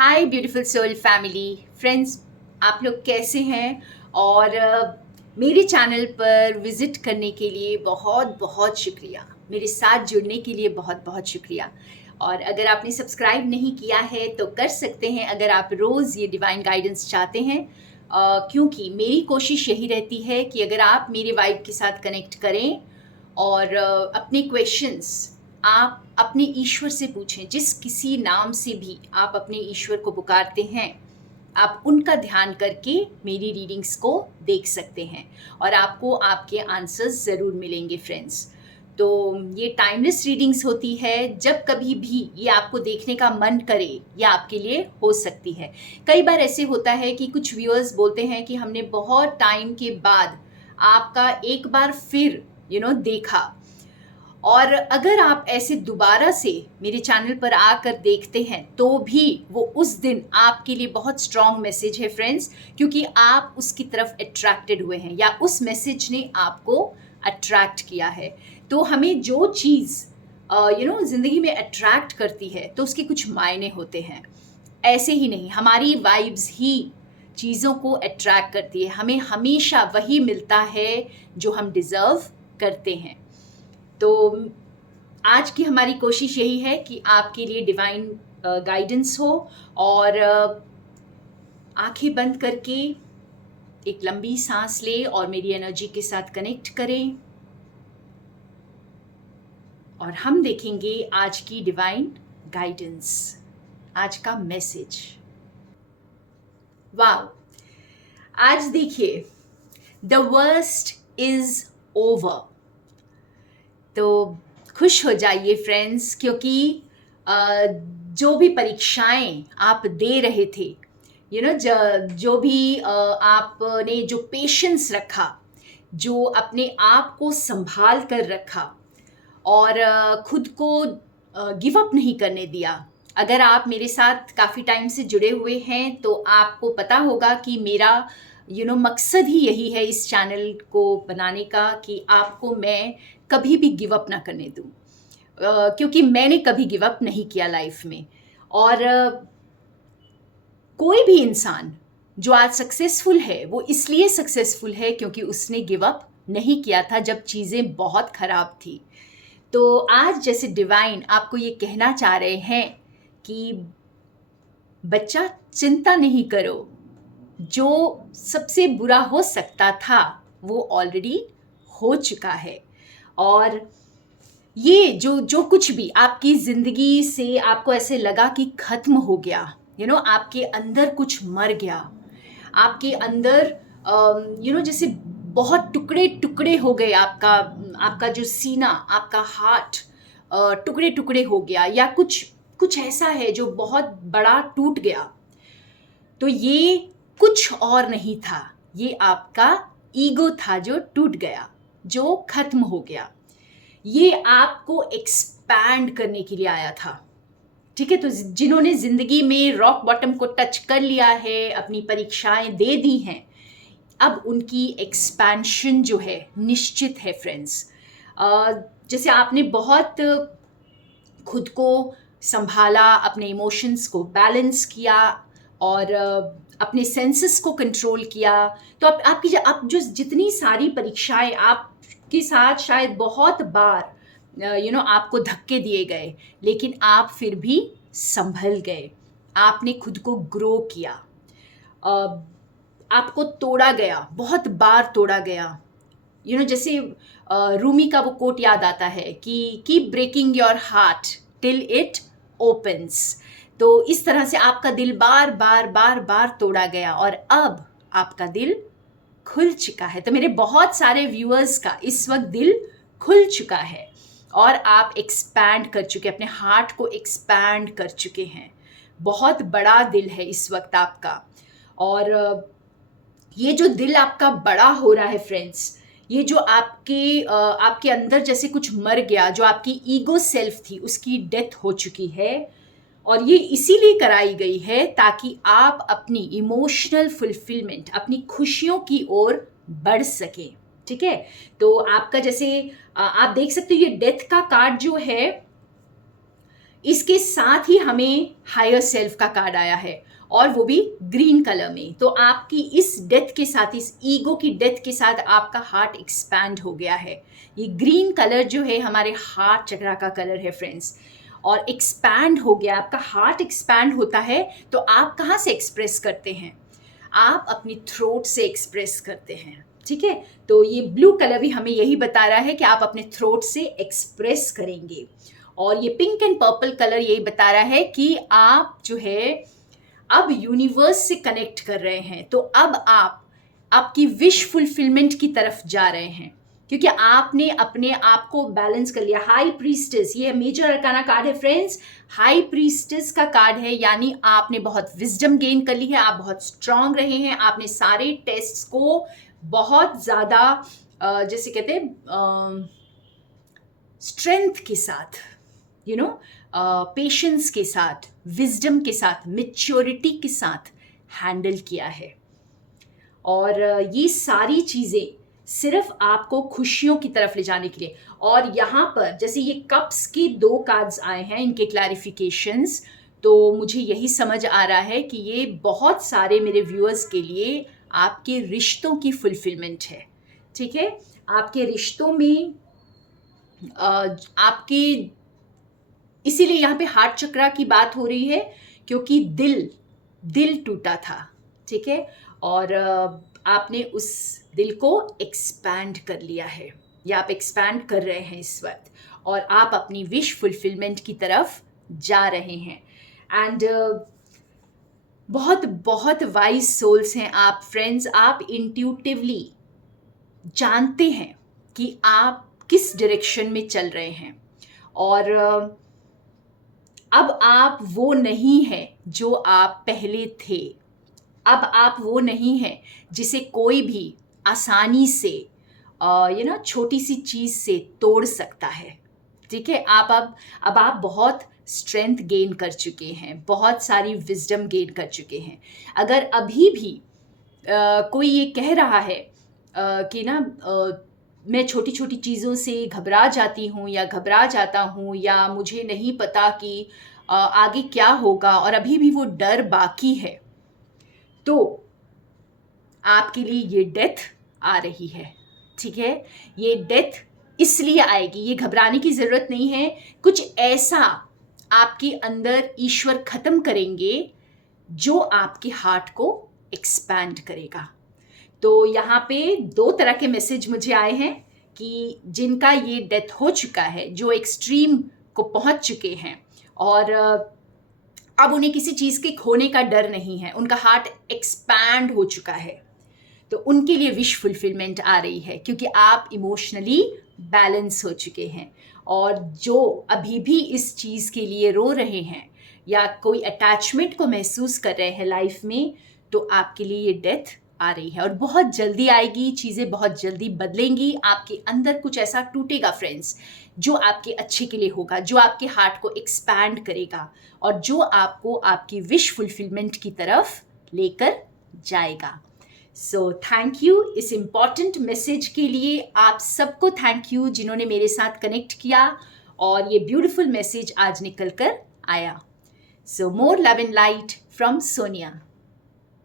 हाय beautiful soul family friends, आप लोग कैसे हैं? और मेरे चैनल पर विज़िट करने के लिए बहुत बहुत शुक्रिया। मेरे साथ जुड़ने के लिए बहुत बहुत शुक्रिया। और अगर आपने सब्सक्राइब नहीं किया है तो कर सकते हैं, अगर आप रोज़ ये डिवाइन गाइडेंस चाहते हैं। क्योंकि मेरी कोशिश यही रहती है कि अगर आप मेरे वाइब के साथ कनेक्ट करें और अपने क्वेश्चंस आप अपने ईश्वर से पूछें। जिस किसी नाम से भी आप अपने ईश्वर को पुकारते हैं, आप उनका ध्यान करके मेरी रीडिंग्स को देख सकते हैं और आपको आपके आंसर्स ज़रूर मिलेंगे फ्रेंड्स। तो ये टाइमलेस रीडिंग्स होती है, जब कभी भी ये आपको देखने का मन करे ये आपके लिए हो सकती है। कई बार ऐसे होता है कि कुछ व्यूअर्स बोलते हैं कि हमने बहुत टाइम के बाद आपका एक बार फिर देखा। और अगर आप ऐसे दोबारा से मेरे चैनल पर आकर देखते हैं तो भी वो उस दिन आपके लिए बहुत स्ट्रॉन्ग मैसेज है फ्रेंड्स, क्योंकि आप उसकी तरफ अट्रैक्टेड हुए हैं या उस मैसेज ने आपको अट्रैक्ट किया है। तो हमें जो चीज़ ज़िंदगी में अट्रैक्ट करती है तो उसके कुछ मायने होते हैं। ऐसे ही नहीं, हमारी वाइब्स ही चीज़ों को अट्रैक्ट करती है। हमें हमेशा वही मिलता है जो हम डिज़र्व करते हैं। तो आज की हमारी कोशिश यही है कि आपके लिए डिवाइन गाइडेंस हो। और आंखें बंद करके एक लंबी सांस ले और मेरी एनर्जी के साथ कनेक्ट करें और हम देखेंगे आज की डिवाइन गाइडेंस, आज का मैसेज। वाह, आज देखिए, द वर्स्ट इज ओवर। तो खुश हो जाइए फ्रेंड्स, क्योंकि जो भी परीक्षाएं आप दे रहे थे, जो भी आपने जो पेशेंस रखा, जो अपने आप को संभाल कर रखा और खुद को गिव अप नहीं करने दिया। अगर आप मेरे साथ काफ़ी टाइम से जुड़े हुए हैं तो आपको पता होगा कि मेरा मकसद ही यही है इस चैनल को बनाने का, कि आपको मैं कभी भी गिव अप ना करने दूं। क्योंकि मैंने कभी गिव अप नहीं किया लाइफ में। और कोई भी इंसान जो आज सक्सेसफुल है वो इसलिए सक्सेसफुल है क्योंकि उसने गिव अप नहीं किया था जब चीज़ें बहुत ख़राब थी। तो आज जैसे डिवाइन आपको ये कहना चाह रहे हैं कि बच्चा, चिंता नहीं करो, जो सबसे बुरा हो सकता था वो ऑलरेडी हो चुका है। और ये जो जो कुछ भी आपकी ज़िंदगी से आपको ऐसे लगा कि ख़त्म हो गया, आपके अंदर कुछ मर गया, आपके अंदर जैसे बहुत टुकड़े टुकड़े हो गए, आपका जो सीना, आपका हार्ट टुकड़े टुकड़े हो गया, या कुछ कुछ ऐसा है जो बहुत बड़ा टूट गया। तो ये कुछ और नहीं था, ये आपका ईगो था जो टूट गया, जो खत्म हो गया। ये आपको एक्सपैंड करने के लिए आया था। ठीक है, तो जिन्होंने जिंदगी में रॉक बॉटम को टच कर लिया है, अपनी परीक्षाएं दे दी हैं, अब उनकी एक्सपेंशन जो है निश्चित है फ्रेंड्स। जैसे आपने बहुत खुद को संभाला, अपने इमोशंस को बैलेंस किया और अपने सेंसेस को कंट्रोल किया, तो आप जो जितनी सारी परीक्षाएं आपके साथ शायद बहुत बार आपको धक्के दिए गए, लेकिन आप फिर भी संभल गए। आपने खुद को ग्रो किया। आपको तोड़ा गया, बहुत बार तोड़ा गया। जैसे रूमी का वो कोट याद आता है कि keep breaking your heart till it opens. तो इस तरह से आपका दिल बार बार बार बार तोड़ा गया और अब आपका दिल खुल चुका है। तो मेरे बहुत सारे व्यूअर्स का इस वक्त दिल खुल चुका है और आप एक्सपैंड कर चुके, अपने हार्ट को एक्सपैंड कर चुके हैं। बहुत बड़ा दिल है इस वक्त आपका। और ये जो दिल आपका बड़ा हो रहा है फ्रेंड्स, ये जो आपके अंदर जैसे कुछ मर गया, जो आपकी ईगो सेल्फ थी उसकी डेथ हो चुकी है। और ये इसीलिए कराई गई है ताकि आप अपनी इमोशनल फुलफिलमेंट, अपनी खुशियों की ओर बढ़ सकें। ठीक है, तो आपका जैसे आप देख सकते हो, ये डेथ का कार्ड जो है, इसके साथ ही हमें हायर सेल्फ का कार्ड आया है, और वो भी ग्रीन कलर में। तो आपकी इस डेथ के साथ, इस ईगो की डेथ के साथ आपका हार्ट एक्सपैंड हो गया है। ये ग्रीन कलर जो है हमारे हार्ट चक्रा का कलर है फ्रेंड्स, और एक्सपैंड हो गया। आपका हार्ट एक्सपैंड होता है तो आप कहाँ से एक्सप्रेस करते हैं? आप अपनी थ्रोट से एक्सप्रेस करते हैं, ठीक है। तो ये ब्लू कलर भी हमें यही बता रहा है कि आप अपने थ्रोट से एक्सप्रेस करेंगे, और ये पिंक एंड पर्पल कलर यही बता रहा है कि आप जो है अब यूनिवर्स से कनेक्ट कर रहे हैं। तो अब आप आपकी विश फुलफिलमेंट की तरफ जा रहे हैं, क्योंकि आपने अपने आप को बैलेंस कर लिया। हाई प्रीस्टेस, ये मेजर अरकाना कार्ड है फ्रेंड्स। हाई प्रीस्टेस का कार्ड है, यानी आपने बहुत विजडम गेन कर ली है, आप बहुत स्ट्रांग रहे हैं, आपने सारे टेस्ट्स को बहुत ज़्यादा जैसे कहते हैं स्ट्रेंथ के साथ, यू नो, पेशेंस के साथ, विजडम के साथ, मैच्योरिटी के साथ हैंडल किया है। और ये सारी चीज़ें सिर्फ आपको खुशियों की तरफ ले जाने के लिए। और यहाँ पर जैसे ये कप्स की 2 कार्ड्स आए हैं, इनके क्लैरिफिकेशंस, तो मुझे यही समझ आ रहा है कि ये बहुत सारे मेरे व्यूअर्स के लिए आपके रिश्तों की फुलफिलमेंट है, ठीक है। आपके रिश्तों में आपके, इसीलिए यहाँ पे हार्ट चक्रा की बात हो रही है, क्योंकि दिल टूटा था, ठीक है, और आपने उस दिल को एक्सपैंड कर लिया है, या आप एक्सपैंड कर रहे हैं इस वक्त, और आप अपनी विश फुलफिलमेंट की तरफ जा रहे हैं। एंड बहुत बहुत वाइज सोल्स हैं आप फ्रेंड्स। आप इंट्यूटिवली जानते हैं कि आप किस डायरेक्शन में चल रहे हैं, और अब आप वो नहीं हैं जो आप पहले थे। अब आप वो नहीं हैं जिसे कोई भी आसानी से छोटी सी चीज़ से तोड़ सकता है, ठीक है। अब आप बहुत स्ट्रेंथ गेन कर चुके हैं, बहुत सारी विजडम गेन कर चुके हैं। अगर अभी भी कोई ये कह रहा है कि ना मैं छोटी छोटी चीज़ों से घबरा जाती हूँ या घबरा जाता हूँ, या मुझे नहीं पता कि आगे क्या होगा, और अभी भी वो डर बाकी है, तो आपके लिए ये डेथ आ रही है, ठीक है। ये डेथ इसलिए आएगी, ये घबराने की ज़रूरत नहीं है। कुछ ऐसा आपके अंदर ईश्वर ख़त्म करेंगे जो आपके हार्ट को एक्सपैंड करेगा। तो यहाँ पे 2 तरह के मैसेज मुझे आए हैं कि जिनका ये डेथ हो चुका है, जो एक्सट्रीम को पहुँच चुके हैं, और अब उन्हें किसी चीज़ के खोने का डर नहीं है, उनका हार्ट एक्सपैंड हो चुका है, तो उनके लिए विश फुलफिलमेंट आ रही है, क्योंकि आप इमोशनली बैलेंस हो चुके हैं। और जो अभी भी इस चीज़ के लिए रो रहे हैं या कोई अटैचमेंट को महसूस कर रहे हैं लाइफ में, तो आपके लिए ये डेथ आ रही है, और बहुत जल्दी आएगी। चीज़ें बहुत जल्दी बदलेंगी, आपके अंदर कुछ ऐसा टूटेगा फ्रेंड्स जो आपके अच्छे के लिए होगा, जो आपके हार्ट को एक्सपैंड करेगा, और जो आपको आपकी विश फुलफिलमेंट की तरफ लेकर जाएगा। सो थैंक यू इस इम्पॉर्टेंट मैसेज के लिए। आप सबको थैंक यू जिन्होंने मेरे साथ कनेक्ट किया, और ये ब्यूटीफुल मैसेज आज निकल कर आया। So more love and light from Sonia.